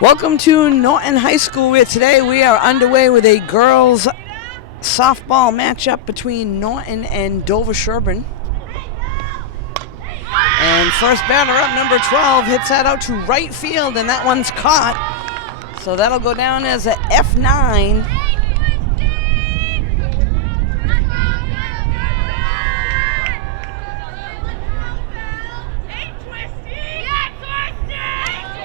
Welcome to Norton High School, where today we are underway with a girls softball matchup between Norton and Dover-Sherborn. And first batter up, number 12, hits that out to right field, and that one's caught. So that'll go down as a F9.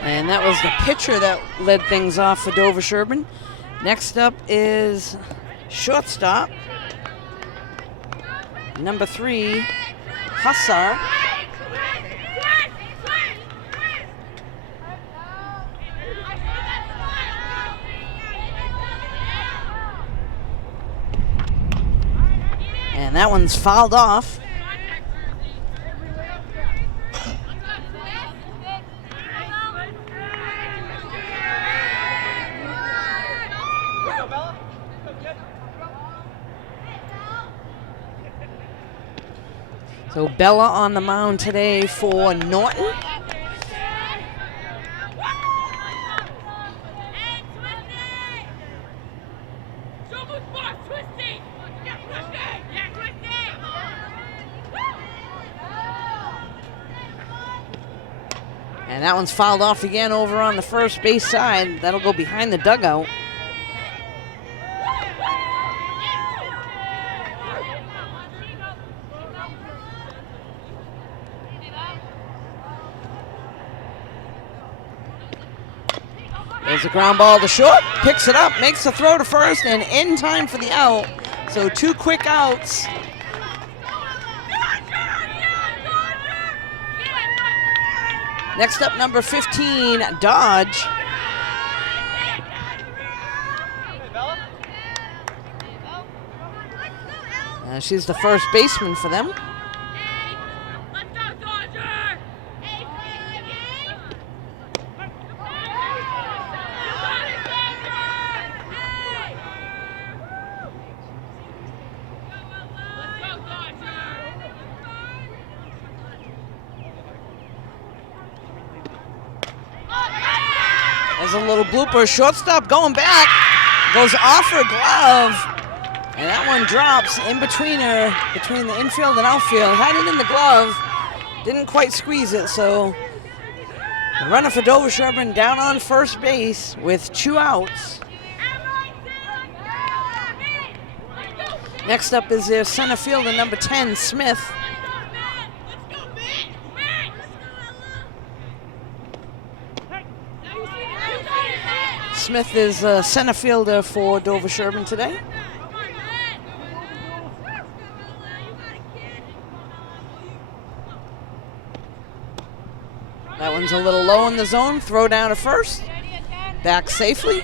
And that was the pitcher that led things off for Dover-Sherborn. Next up is shortstop, number 3, Hussar. And that one's fouled off. So Bella on the mound today for Norton. And that one's fouled off again over on the first base side. That'll go behind the dugout. There's a ground ball to short, picks it up, makes the throw to first, and in time for the out. So 2 quick outs. Next up, number 15, Dodge. She's the first baseman for them. There's a little blooper. Shortstop going back. Goes off her glove. And that one drops in between her, between the infield and outfield. Had it in the glove. Didn't quite squeeze it, so the runner for Dover-Sherborn down on first base with 2 outs. Next up is their center fielder, number 10, Smith. Smith is a center fielder for Dover-Sherborn today. That one's a little low in the zone. Throw down to first. Back safely.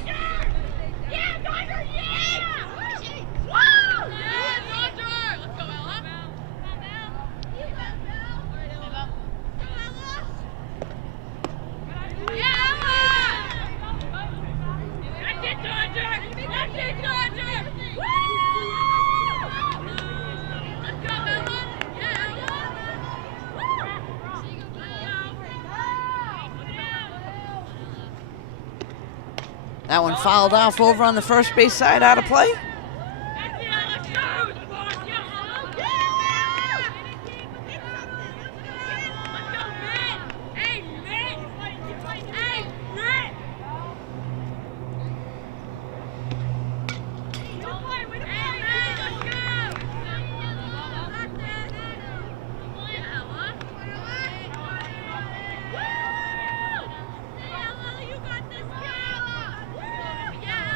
That one fouled off over on the first base side, out of play.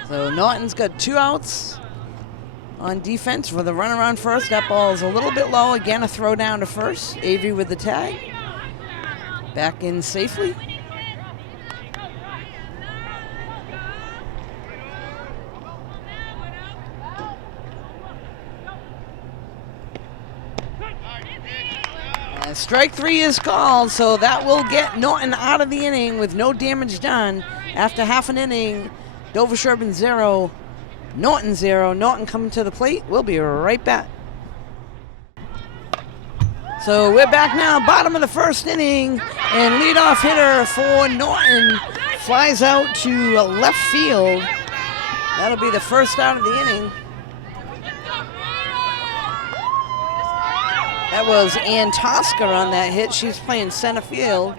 So Norton's got 2 outs on defense for the runner on first. That ball is a little bit low. Again, a throw down to first. Avery with the tag. Back in safely. And strike 3 is called, so that will get Norton out of the inning with no damage done. After half an inning, Dover-Sherborn 0, Norton 0. Norton coming to the plate. We'll be right back. So we're back now, bottom of the first inning, and leadoff hitter for Norton, flies out to left field. That'll be the first out of the inning. That was Ann Tosca on that hit. She's playing center field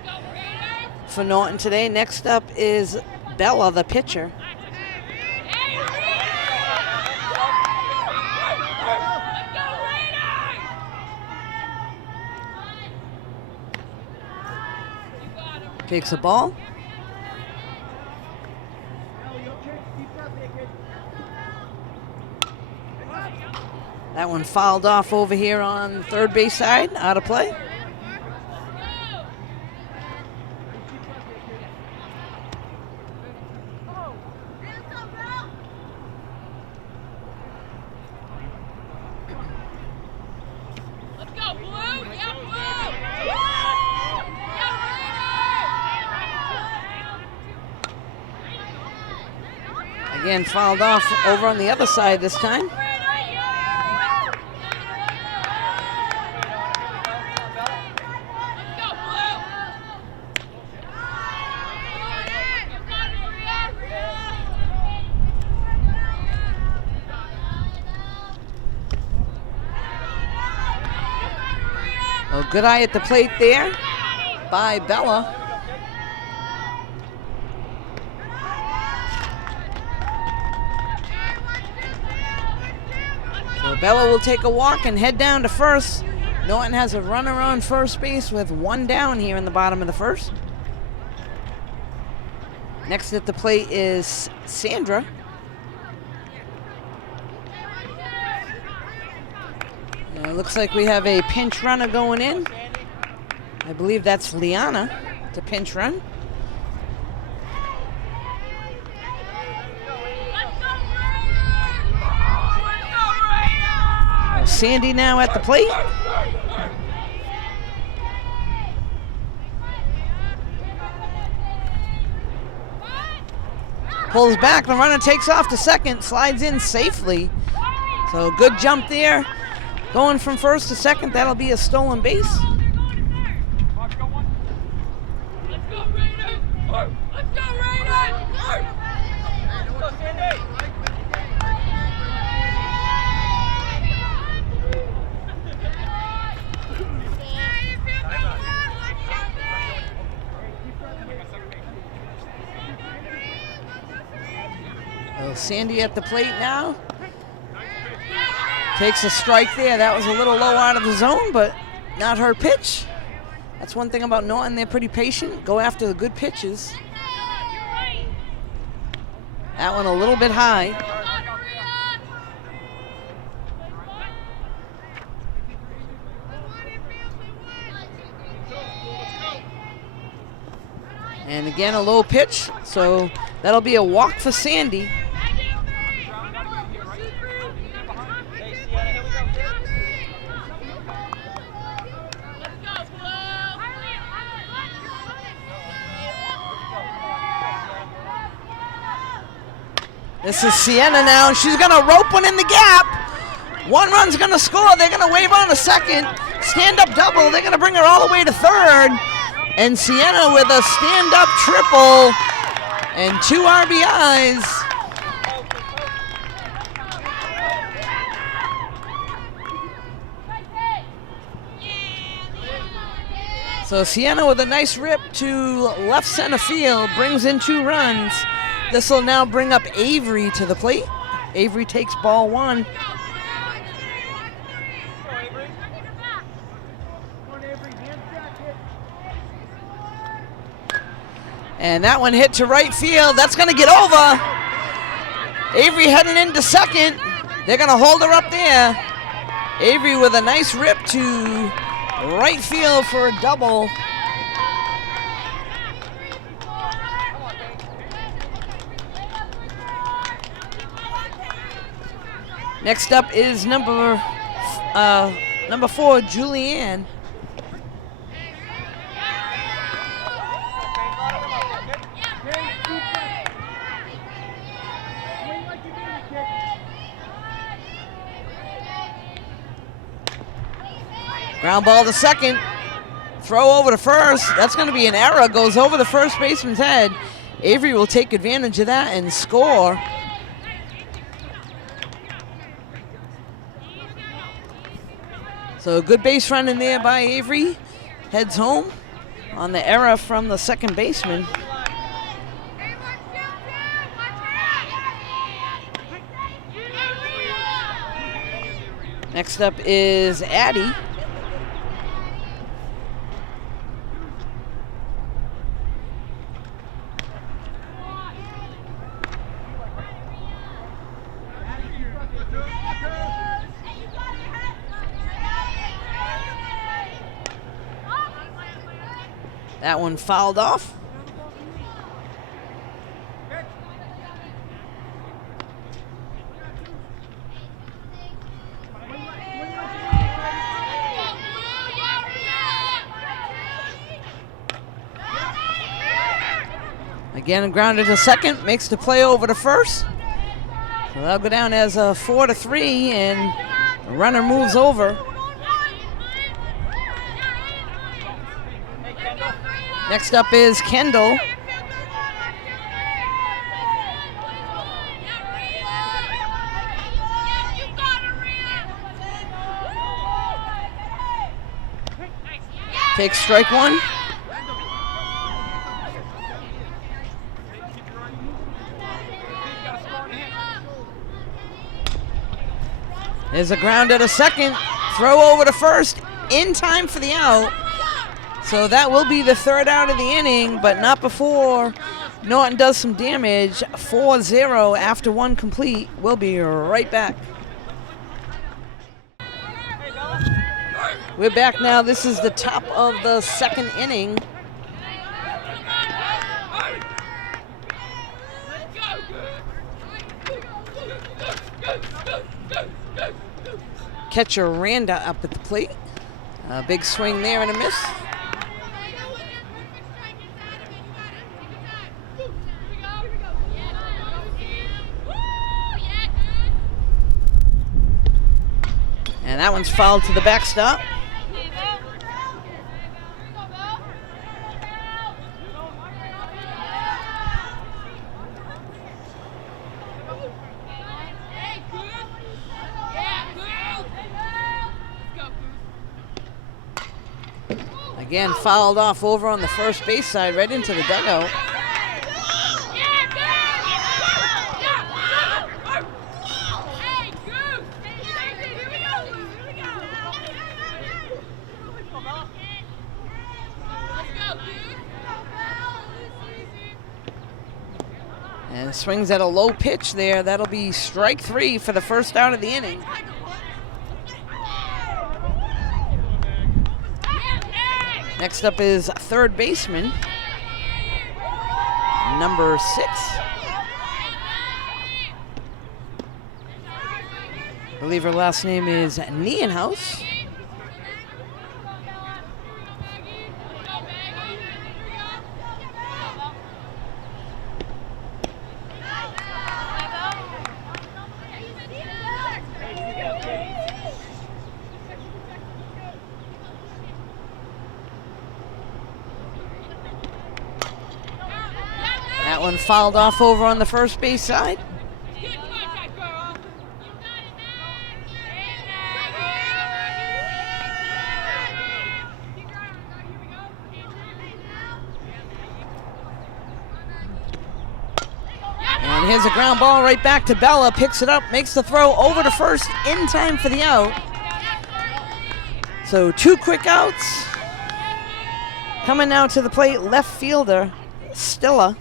for Norton today. Next up is Bella, the pitcher. Takes a ball. That one fouled off over here on third base side, out of play. Again, fouled off over on the other side this time. Oh, good eye at the plate there by Bella. Bella will take a walk and head down to first. Norton has a runner on first base with one down here in the bottom of the first. Next at the plate is Sandra. It looks like we have a pinch runner going in. I believe that's Liana to pinch run. Sandy now at the plate. Pulls back, the runner takes off to second, slides in safely. So good jump there. Going from first to second, that'll be a stolen base. Sandy at the plate now. Takes a strike there. That was a little low out of the zone, but not her pitch. That's one thing about Norton. They're pretty patient. Go after the good pitches. That one a little bit high. And again, a low pitch. So that'll be a walk for Sandy. This is Sienna now. She's going to rope one in the gap. One run's going to score. They're going to wave on a second. Stand-up double. They're going to bring her all the way to third. And Sienna with a stand-up triple and 2 RBIs. So Sienna with a nice rip to left center field brings in 2 runs. This will now bring up Avery to the plate. Avery takes ball 1. And that one hit to right field. That's going to get over. Avery heading into second. They're going to hold her up there. Avery with a nice rip to right field for a double. Next up is number 4, Julianne. Ground ball to second. Throw over to first. That's going to be an error. Goes over the first baseman's head. Avery will take advantage of that and score. So a good base run in there by Avery. Heads home on the error from the second baseman. Next up is Addie. That one fouled off. Again, grounded to second, makes the play over to first. So that'll go down as a 4-3, and the runner moves over. Next up is Kendall. Takes strike one. There's a ground at a second. Throw over to first in time for the out. So that will be the third out of the inning, but not before Norton does some damage. 4-0 after one complete. We'll be right back. We're back now. This is the top of the second inning. Catcher Randa up at the plate. A big swing there and a miss. And that one's fouled to the backstop. Again, fouled off over on the first base side, right into the dugout. And swings at a low pitch there. That'll be strike three for the first out of the inning. Next up is third baseman, number 6. I believe her last name is Nienhaus. That one fouled off over on the first base side. And here's a ground ball right back to Bella. Picks it up, makes the throw over to first in time for the out. So 2 quick outs. Coming now to the plate, left fielder, Stilla.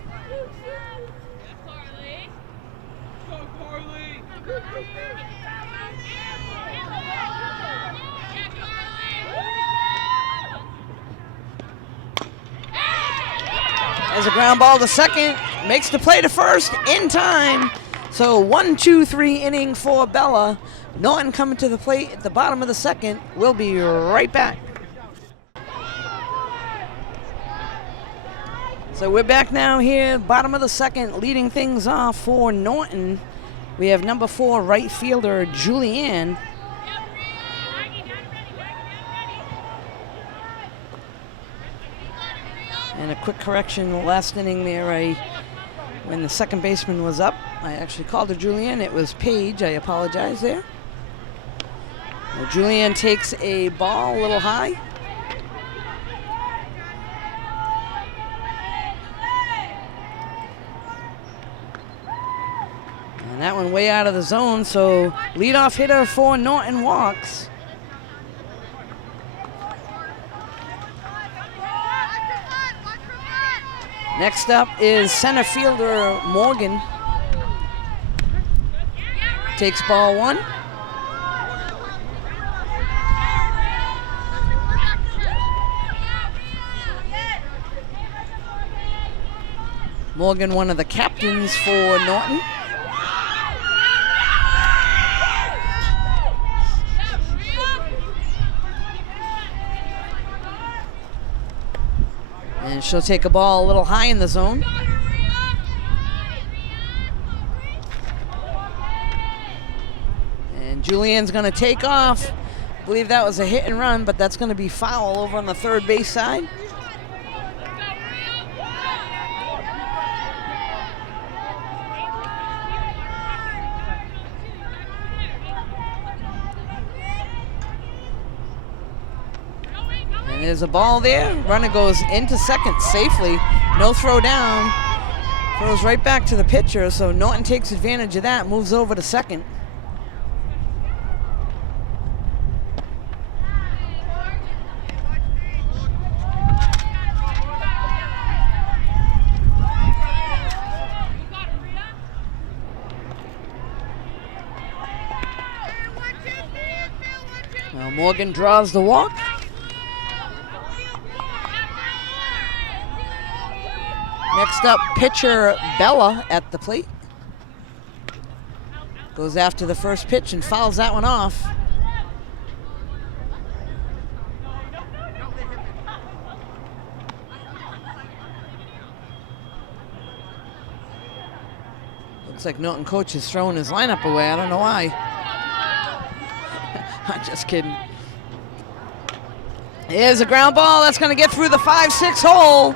As a ground ball to second, makes the play to first in time. So 1-2-3 inning for Bella. Norton coming to the plate at the bottom of the second. We'll be right back. So we're back now here, bottom of the second, leading things off for Norton. We have number 4 right fielder Julianne. And a quick correction, last inning there, a when the second baseman was up. I actually called her Julianne. It was Paige. I apologize there. Well, Julianne takes a ball a little high. And that one way out of the zone, so leadoff hitter for Norton walks. Next up is center fielder Morgan. Takes ball one. Morgan, one of the captains for Norton. And she'll take a ball a little high in the zone. And Julianne's going to take off. I believe that was a hit and run, but that's going to be foul over on the third base side. There's a ball there. Runner goes into second safely. No throw down. Throws right back to the pitcher, so Norton takes advantage of that, moves over to second. Well, Morgan draws the walk. Next up, pitcher Bella at the plate. Goes after the first pitch and fouls that one off. Looks like Norton coach is throwing his lineup away. I don't know why. I'm just kidding. Here's a ground ball. That's going to get through the 5-6 hole.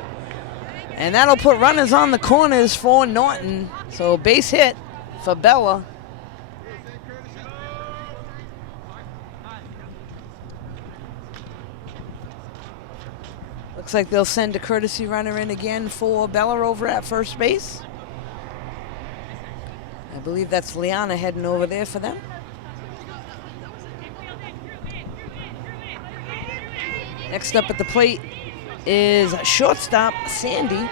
And that'll put runners on the corners for Norton. So base hit for Bella. Looks like they'll send a courtesy runner in again for Bella over at first base. I believe that's Liana heading over there for them. Next up at the plate is shortstop Sandy.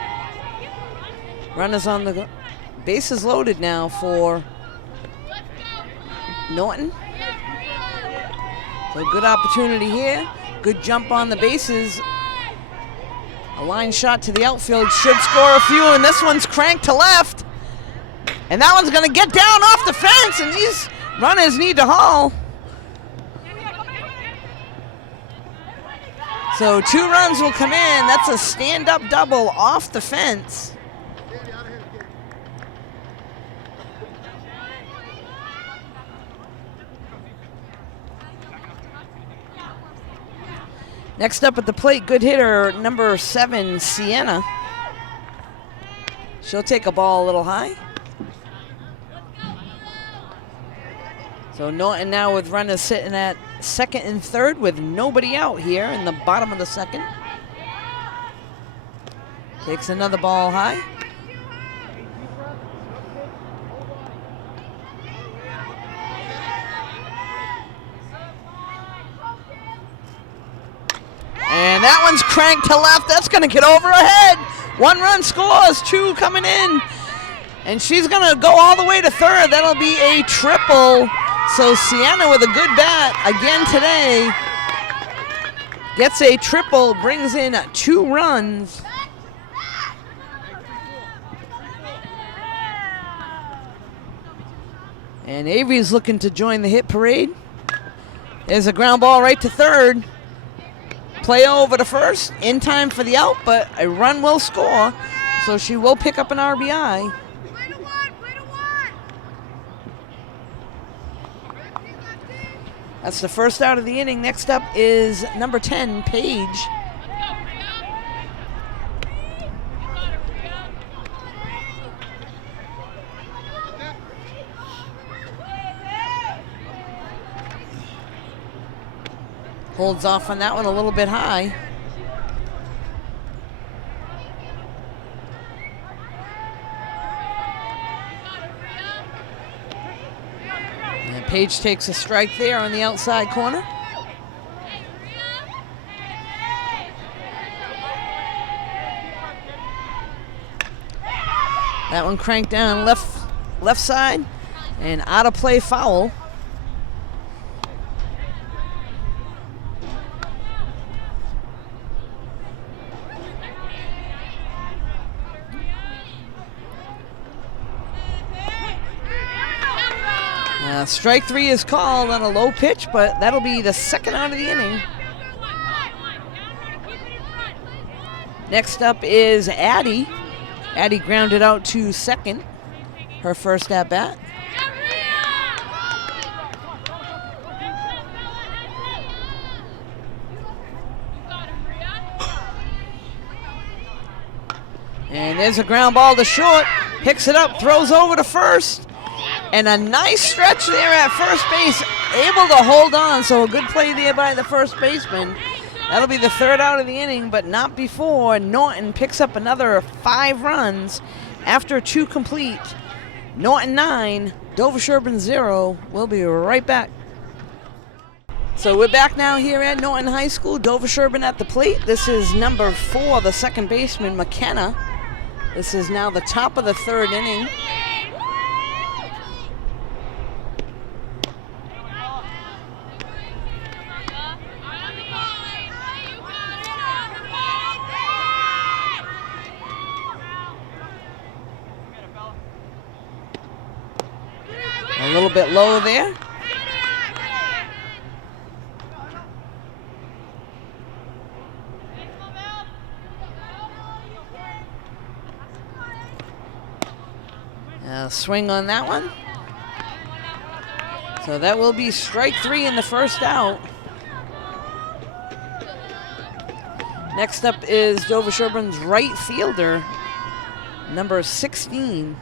Runners on the bases loaded now for Norton. So good opportunity here. Good jump on the bases. A line shot to the outfield should score a few, and this one's cranked to left. And that one's gonna get down off the fence, and these runners need to haul. So 2 runs will come in. That's a stand-up double off the fence. Next up at the plate, good hitter number 7, Sienna. She'll take a ball a little high. So Norton now with runners sitting at second and third with nobody out here in the bottom of the second. Takes another ball high. And that one's cranked to left. That's going to get over ahead. 1 run scores, 2 coming in. And she's going to go all the way to third. That'll be a triple. So Sienna with a good bat again today. Gets a triple, brings in 2 runs. And Avery's looking to join the hit parade. There's a ground ball right to third. Play over to first, in time for the out, but a run will score. So she will pick up an RBI. That's the first out of the inning. Next up is number 10, Paige. Holds off on that one a little bit high. And Page takes a strike there on the outside corner. That one cranked down left side and out of play foul. Strike 3 is called on a low pitch, but that'll be the second out of the inning. Next up is Addie. Addie grounded out to second, her first at bat. And there's a ground ball to short. Picks it up, throws over to first. And a nice stretch there at first base, able to hold on. So a good play there by the first baseman. That'll be the third out of the inning, but not before Norton picks up another 5 runs after 2 complete. Norton 9, Dover-Sherborn 0. We'll be right back. So we're back now here at Norton High School. Dover-Sherborn at the plate. This is number 4, the second baseman, McKenna. This is now the top of the third inning. A little bit low there. Swing on that one. So that will be strike 3 in the first out. Next up is Dover-Sherborn's right fielder, number 16.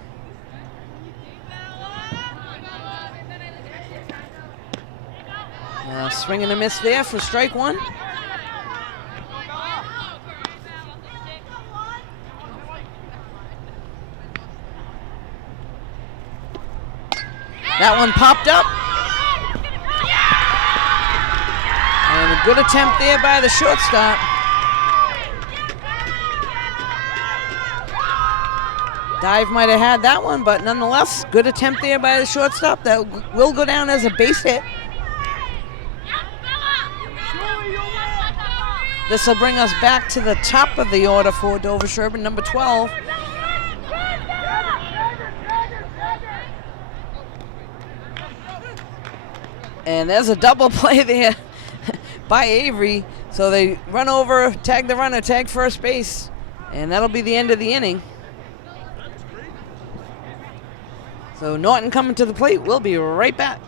Swing and a miss there for strike 1. That one popped up. And a good attempt there by the shortstop. Dive might have had that one, but nonetheless, good attempt there by the shortstop. That will go down as a base hit. This will bring us back to the top of the order for Dover-Sherborn, number 12. And there's a double play there by Avery. So they run over, tag the runner, tag first base, and that'll be the end of the inning. So Norton coming to the plate. We'll be right back.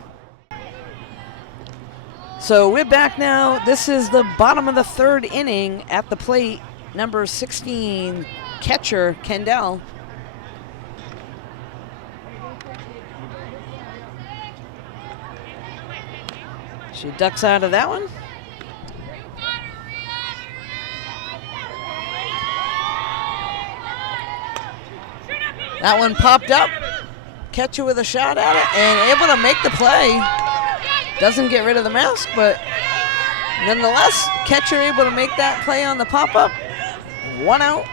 So we're back now. This is the bottom of the third inning. At the plate, number 16, catcher Kendall. She ducks out of that one. That one popped up. Catcher with a shot at it and able to make the play. Doesn't get rid of the mask, but nonetheless, catcher able to make that play on the pop-up. 1 out.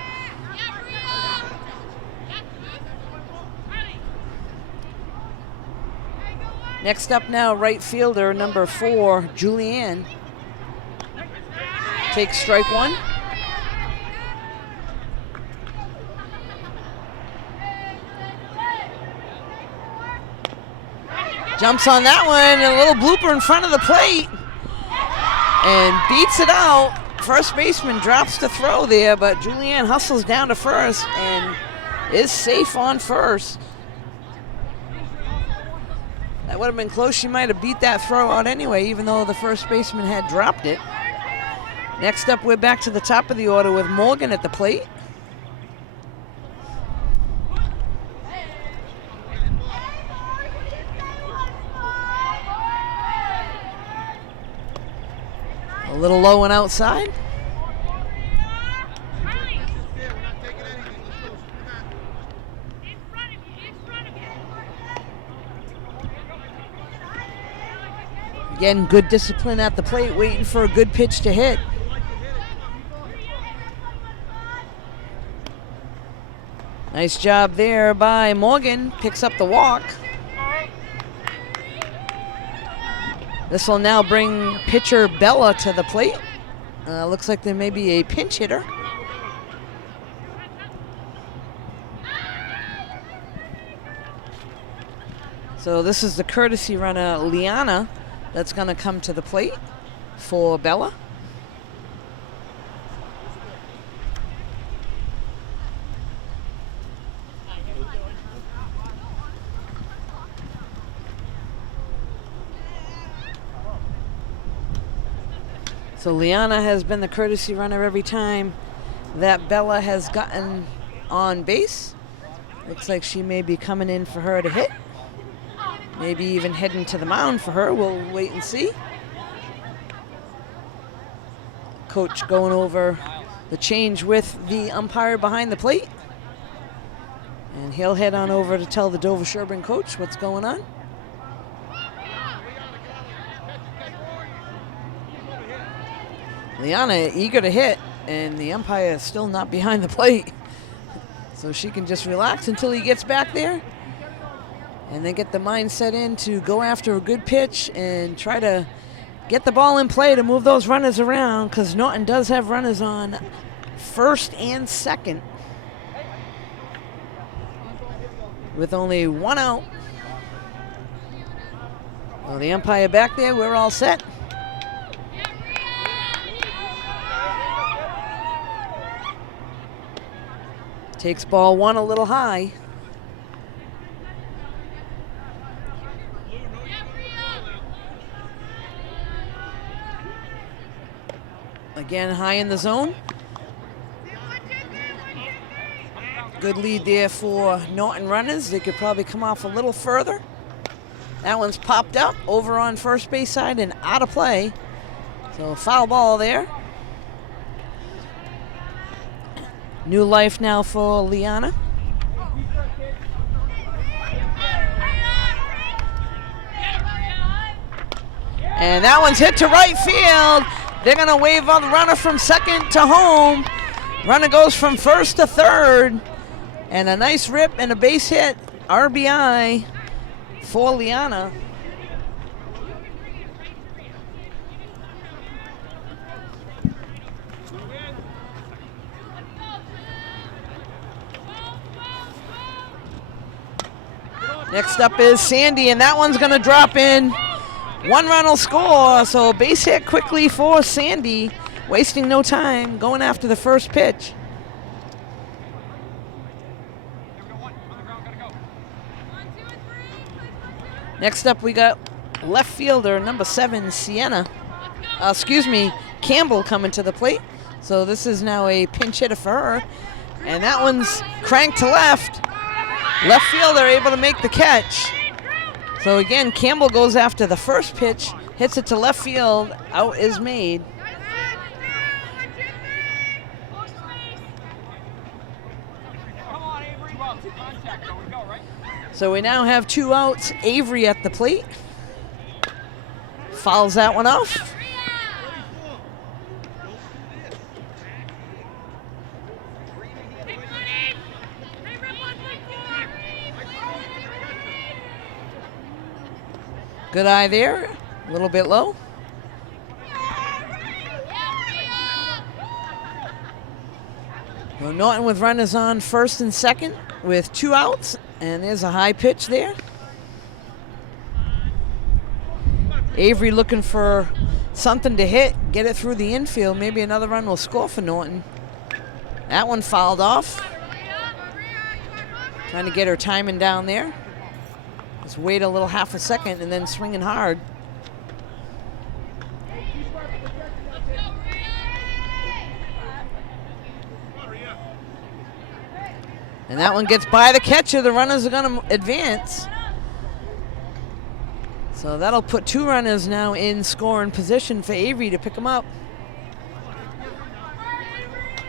Next up now, right fielder, number 4, Julianne. Takes strike 1. Jumps on that one, a little blooper in front of the plate. And beats it out. First baseman drops to throw there, but Julianne hustles down to first and is safe on first. That would have been close. She might have beat that throw out anyway, even though the first baseman had dropped it. Next up, we're back to the top of the order with Morgan at the plate. A little low and outside. Again, good discipline at the plate, waiting for a good pitch to hit. Nice job there by Morgan. Picks up the walk. This will now bring pitcher Bella to the plate. Looks like there may be a pinch hitter. So this is the courtesy runner, Liana, that's going to come to the plate for Bella. So Liana has been the courtesy runner every time that Bella has gotten on base. Looks like she may be coming in for her to hit. Maybe even heading to the mound for her. We'll wait and see. Coach going over the change with the umpire behind the plate. And he'll head on over to tell the Dover-Sherborn coach what's going on. Liana eager to hit, and the umpire is still not behind the plate. So she can just relax until he gets back there. And then get the mindset in to go after a good pitch and try to get the ball in play to move those runners around, because Norton does have runners on first and second with only one out. Well, the umpire back there, we're all set. Takes ball one a little high. Again, high in the zone. Good lead there for Norton runners. They could probably come off a little further. That one's popped up over on first base side and out of play. So foul ball there. New life now for Liana. And that one's hit to right field. They're going to wave on the runner from second to home. Runner goes from first to third. And a nice rip and a base hit, RBI for Liana. Next up is Sandy, and that one's going to drop in. One run will score, so base hit quickly for Sandy, wasting no time, going after the first pitch. Next up, we got left fielder number 7, Campbell coming to the plate. So this is now a pinch hitter for her, and that one's cranked to left. Left fielder able to make the catch. So again, Campbell goes after the first pitch, hits it to left field, out is made. So we now have 2 outs. Avery at the plate. Fouls that one off. Good eye there, a little bit low. Well, Norton with runners on first and second with 2 outs, and there's a high pitch there. Avery looking for something to hit, get it through the infield. Maybe another run will score for Norton. That one fouled off. Trying to get her timing down there. Just wait a little half a second and then swinging hard. And that one gets by the catcher. The runners are going to advance. So that'll put 2 runners now in scoring position for Avery to pick them up.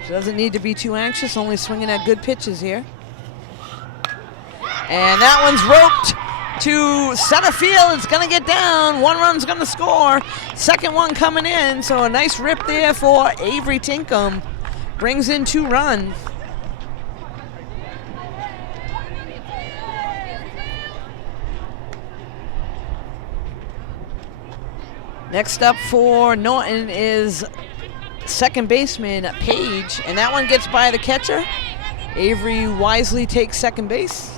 She doesn't need to be too anxious, only swinging at good pitches here. And that one's roped to center field. It's going to get down. One run's going to score. Second one coming in. So a nice rip there for Avery Tinkham. Brings in 2 runs. Next up for Norton is second baseman Page, and that one gets by the catcher. Avery wisely takes second base.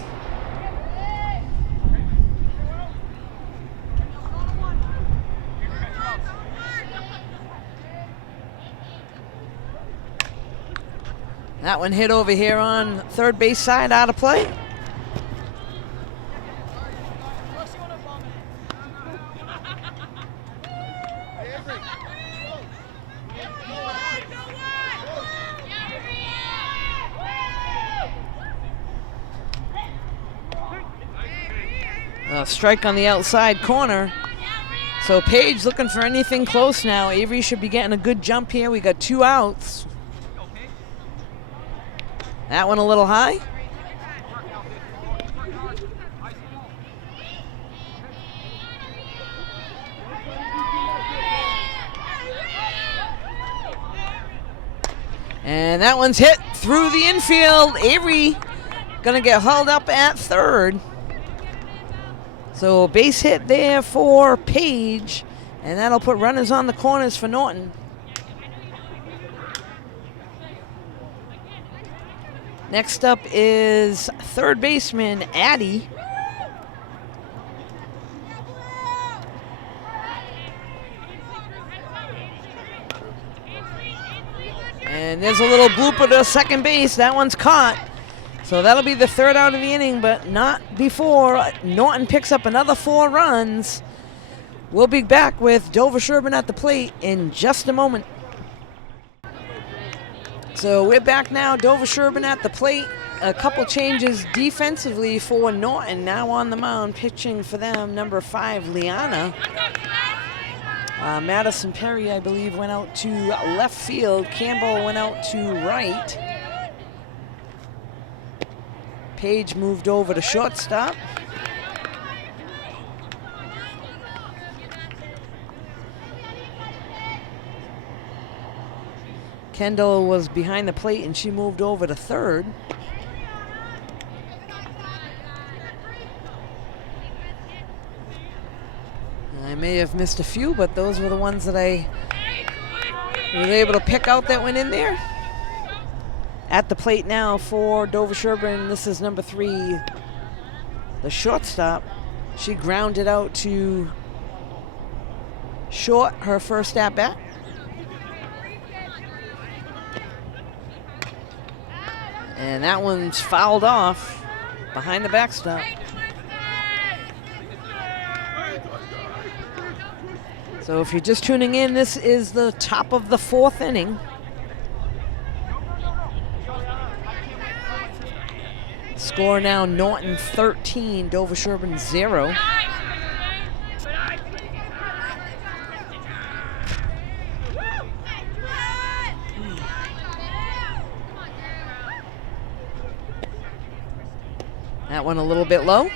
That one hit over here on third base side, out of play. A strike on the outside corner. So Page looking for anything close now. Avery should be getting a good jump here. We got 2 outs. That one a little high. And that one's hit through the infield. Avery gonna get hauled up at third. So base hit there for Page, and that'll put runners on the corners for Norton. Next up is third baseman Addy. And there's a little blooper to second base. That one's caught. So that'll be the third out of the inning, but not before Norton picks up another 4 runs. We'll be back with Dover-Sherborn at the plate in just a moment. So we're back now, Dover-Sherborn at the plate. A couple changes defensively for Norton. Now on the mound, pitching for them, number 5, Liana. Madison Perry, I believe, went out to left field. Campbell went out to right. Page moved over to shortstop. Kendall was behind the plate and she moved over to third. I may have missed a few, but those were the ones that I was able to pick out that went in there. At the plate now for Dover-Sherborn, this is number 3, the shortstop. She grounded out to short her first at bat. And that one's fouled off behind the backstop. So if you're just tuning in, this is the top of the 4th inning. Score now, Norton 13, Dover-Sherborn 0. That one a little bit low.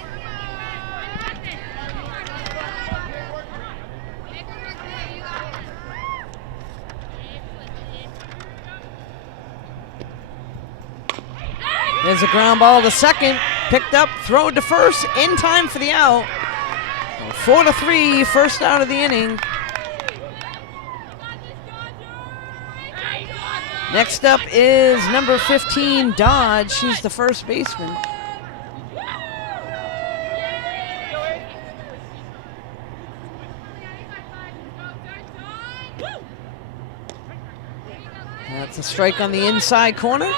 There's a ground ball to second, picked up, thrown to first, in time for the out. 4-3, first out of the inning. Next up is number 15, Dodge. She's the first baseman. That's a strike on the inside corner.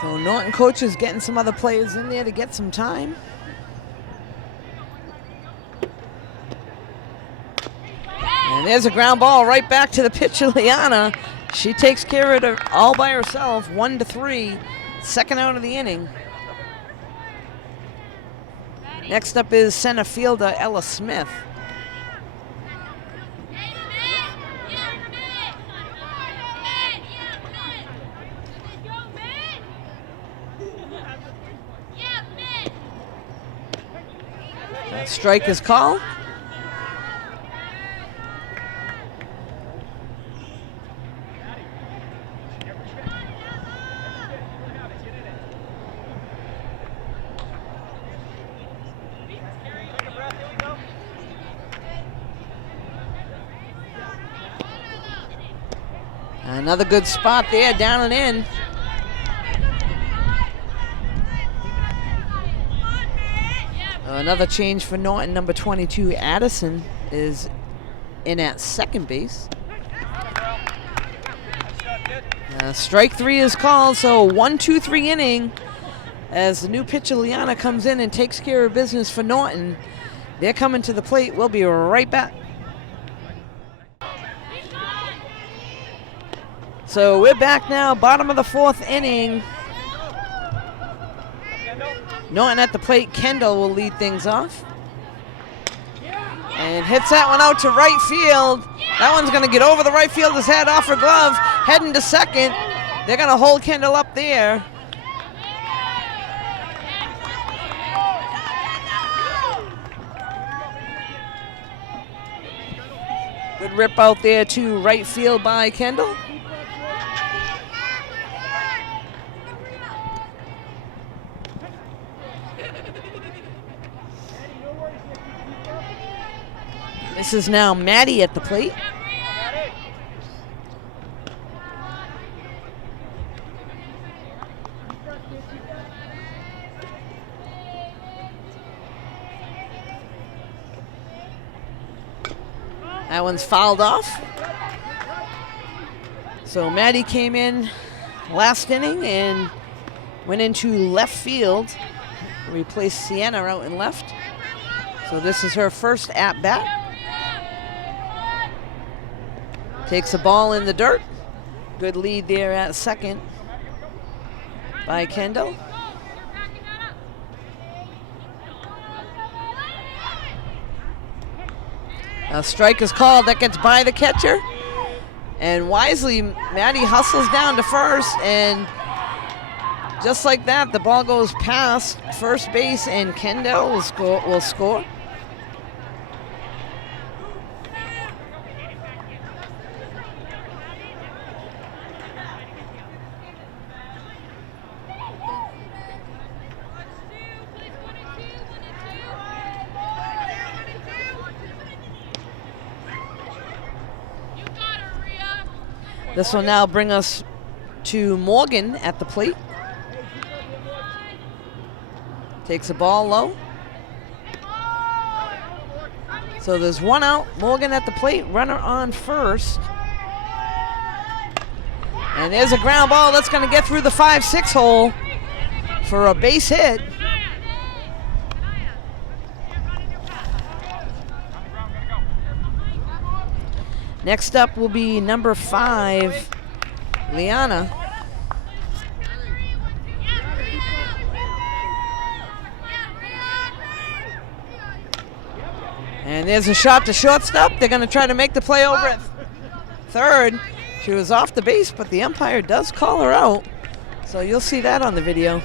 So Norton coach is getting some other players in there to get some time. And there's a ground ball right back to the pitcher, Liana. She takes care of it all by herself, 1-3, second out of the inning. Next up is center fielder Ella Smith. A strike is called. Another good spot there, down and in. Another change for Norton. Number 22, Addison, is in at second base. Strike three is called, so 1-2-3 inning as the new pitcher, Liana, comes in and takes care of business for Norton. They're coming to the plate. We'll be right back. So we're back now, bottom of the fourth inning. Norton at the plate. Kendall will lead things off. And hits that one out to right field. That one's going to get over the right fielder's head off her glove, heading to second. They're going to hold Kendall up there. Good rip out there to right field by Kendall. This is now Maddie at the plate. That one's fouled off. So Maddie came in last inning and went into left field. Replaced Sienna out in left. So this is her first at-bat. Takes a ball in the dirt. Good lead there at second by Kendall. A strike is called. That gets by the catcher. And wisely, Maddie hustles down to first. And just like that, the ball goes past first base and Kendall will score. This will now bring us to Morgan at the plate. Takes a ball low. So there's one out. Morgan at the plate. Runner on first. And there's a ground ball that's going to get through the 5-6 hole for a base hit. Next up will be number 5, Liana. And there's a shot to shortstop. They're going to try to make the play over at third. She was off the base, but the umpire does call her out. So you'll see that on the video.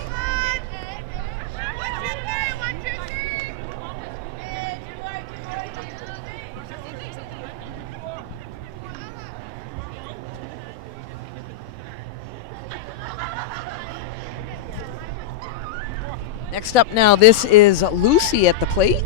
Next up now, this is Lucy at the plate.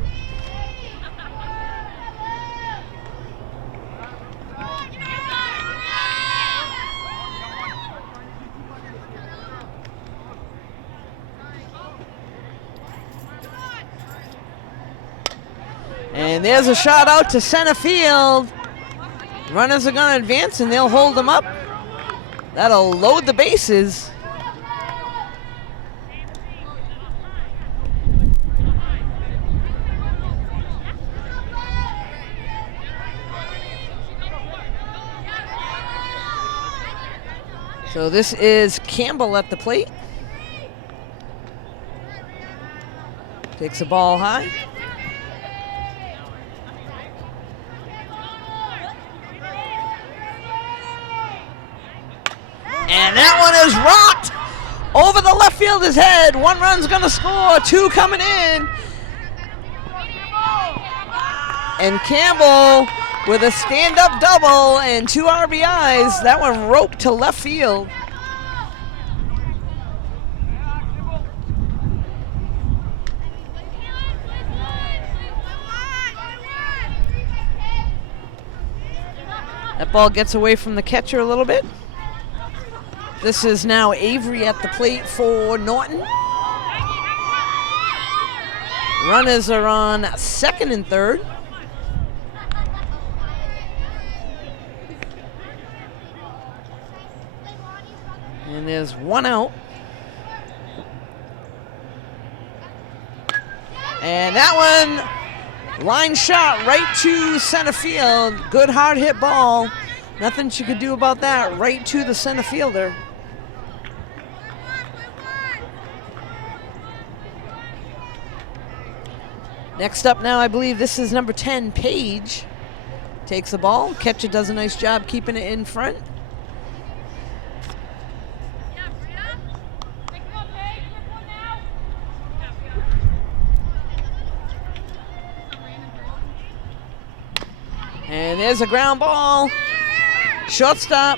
And there's a shot out to center field. Runners are going to advance and they'll hold them up. That'll load the bases. So this is Campbell at the plate. Takes a ball high. And that one is rocked Over the left fielder's head. One run's going to score. Two coming in. And Campbell with a stand-up double and 2 RBIs. That one roped to left field. That ball gets away from the catcher a little bit. This is now Avery at the plate for Norton. Runners are on second and third. And there's one out. And that one, line shot right to center field. Good hard hit ball. Nothing she could do about that. Right to the center fielder. Next up now, I believe this is number 10, Paige. Takes the ball. Catcher does a nice job keeping it in front. And there's a ground ball. Shortstop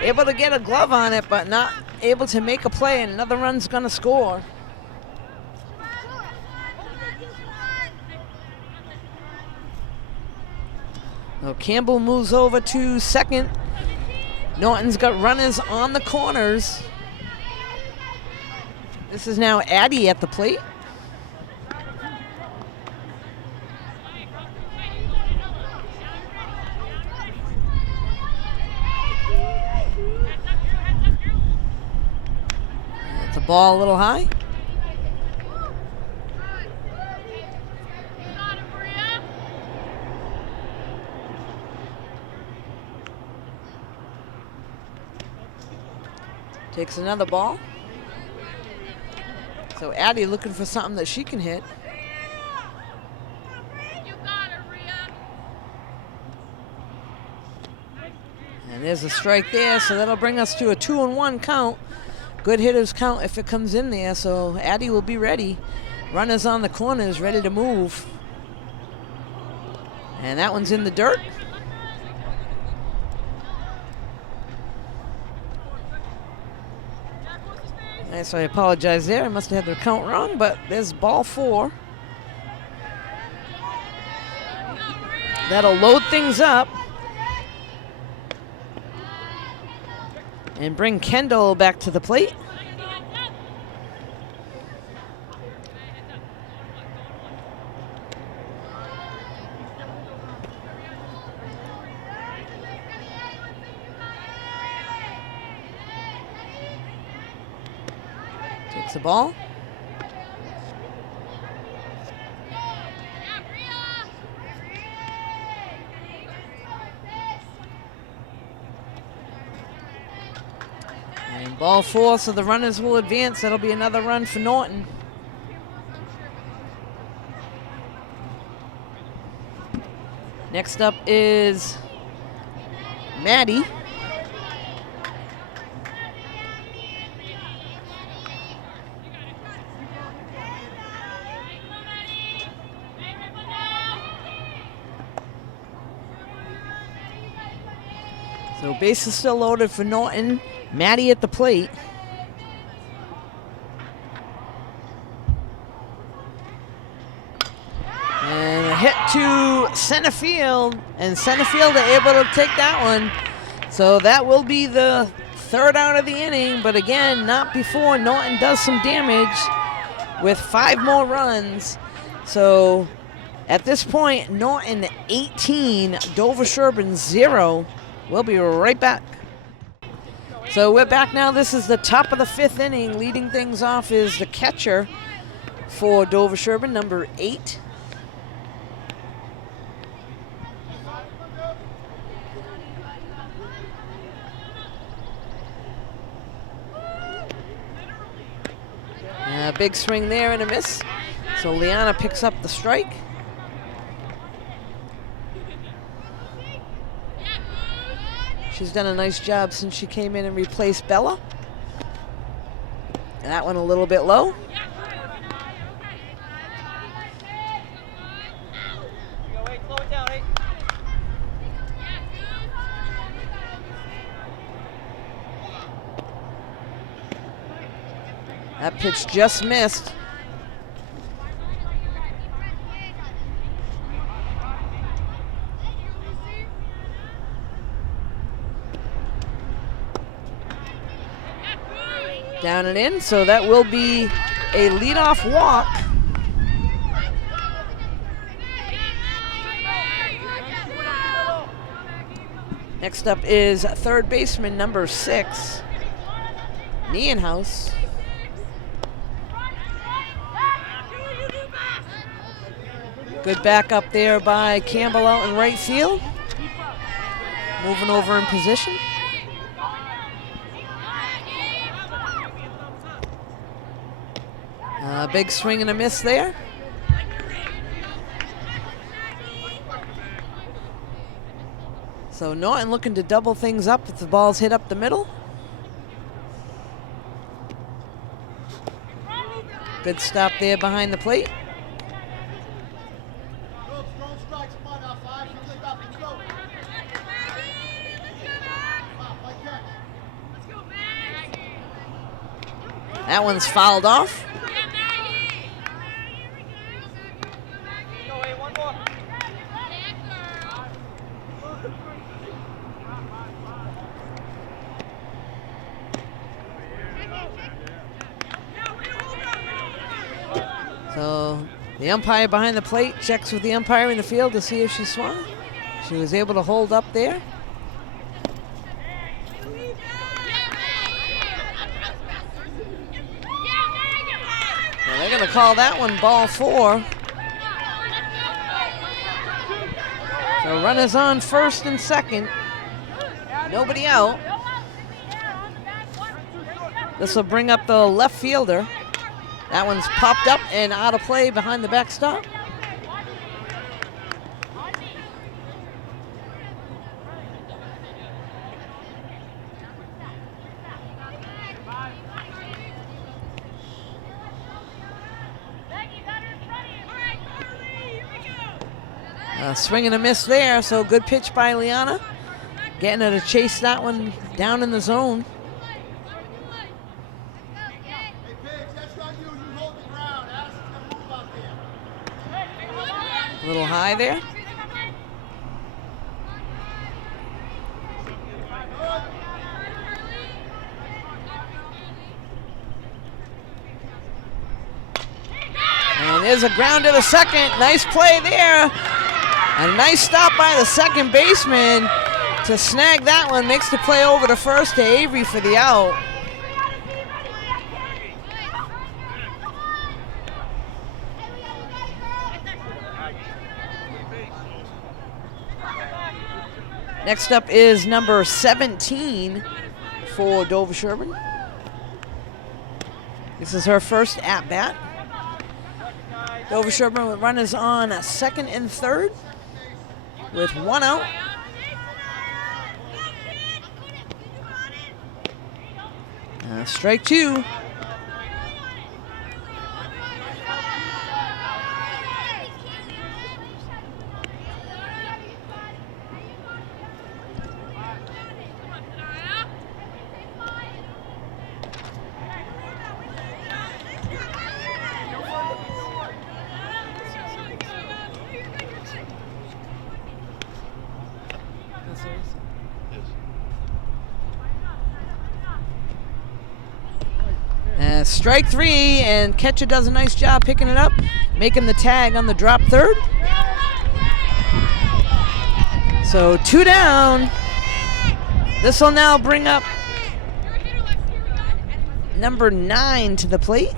able to get a glove on it, but not able to make a play, and another run's going to score. So Campbell moves over to second. Norton's got runners on the corners. This is now Addie at the plate. That's a ball a little high. Takes another ball. So Addie looking for something that she can hit. And there's a strike there, so that'll bring us to a 2-1 count. Good hitters count if it comes in there, so Addie will be ready. Runners on the corners, ready to move. And that one's in the dirt. So I apologize there. I must have had the count wrong, but there's ball 4. That'll load things up and bring Kendall back to the plate. Takes the ball. And ball 4, so the runners will advance. That'll be another run for Norton. Next up is Maddie. So base is still loaded for Norton. Maddie at the plate. And a hit to center field. And center field are able to take that one. So that will be the 3rd out of the inning. But again, not before Norton does some damage with 5 more runs. So at this point, Norton 18, Dover-Sherborn 0. We'll be right back. So we're back now. This is the top of the 5th inning. Leading things off is the catcher for Dover-Sherborn, number 8. Big swing there and a miss. So Liana picks up the strike. She's done a nice job since she came in and replaced Bella. That one a little bit low. That pitch just missed. Down and in, so that will be a leadoff walk. Next up is third baseman number 6, Nienhuis. Good backup there by Campbell out in right field. Moving over in position. Big swing and a miss there. So Norton looking to double things up if the ball's hit up the middle. Good stop there behind the plate. That one's fouled off. So the umpire behind the plate checks with the umpire in the field to see if she swung. She was able to hold up there. Well, they're going to call that one ball 4. So runners on first and second. Nobody out. This will bring up the left fielder. That one's popped up and out of play behind the backstop. Swing and a miss there, so good pitch by Liana. Getting her to chase that one down in the zone. A little high there. And there's a ground to the second. Nice play there. A nice stop by the second baseman to snag that one. Makes the play over to first to Avery for the out. Next up is number 17 for Dover-Sherborn. This is her first at-bat. Dover-Sherborn with runners on second and third with 1 out. Strike 2. Strike 3, and catcher does a nice job picking it up, making the tag on the drop third. So 2 down. This will now bring up number 9 to the plate.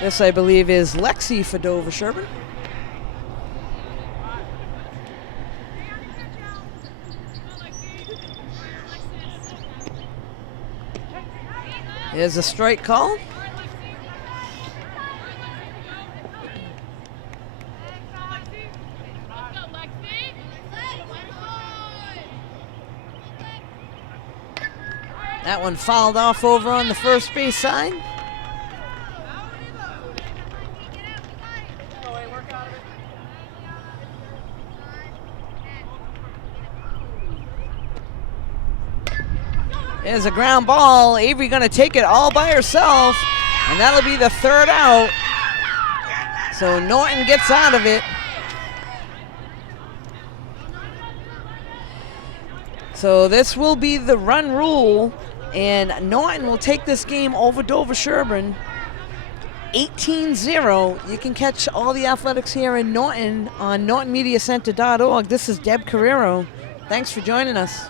This, I believe, is Lexi for Dover-Sherborn. Here's a strike call. That one fouled off over on the first base side. There's a ground ball. Avery gonna take it all by herself, and that'll be the third out. So Norton gets out of it. So this will be the run rule, and Norton will take this game over Dover-Sherborn 18-0. You can catch all the athletics here in Norton on nortonmediacenter.org. This is Deb Carrero. Thanks for joining us.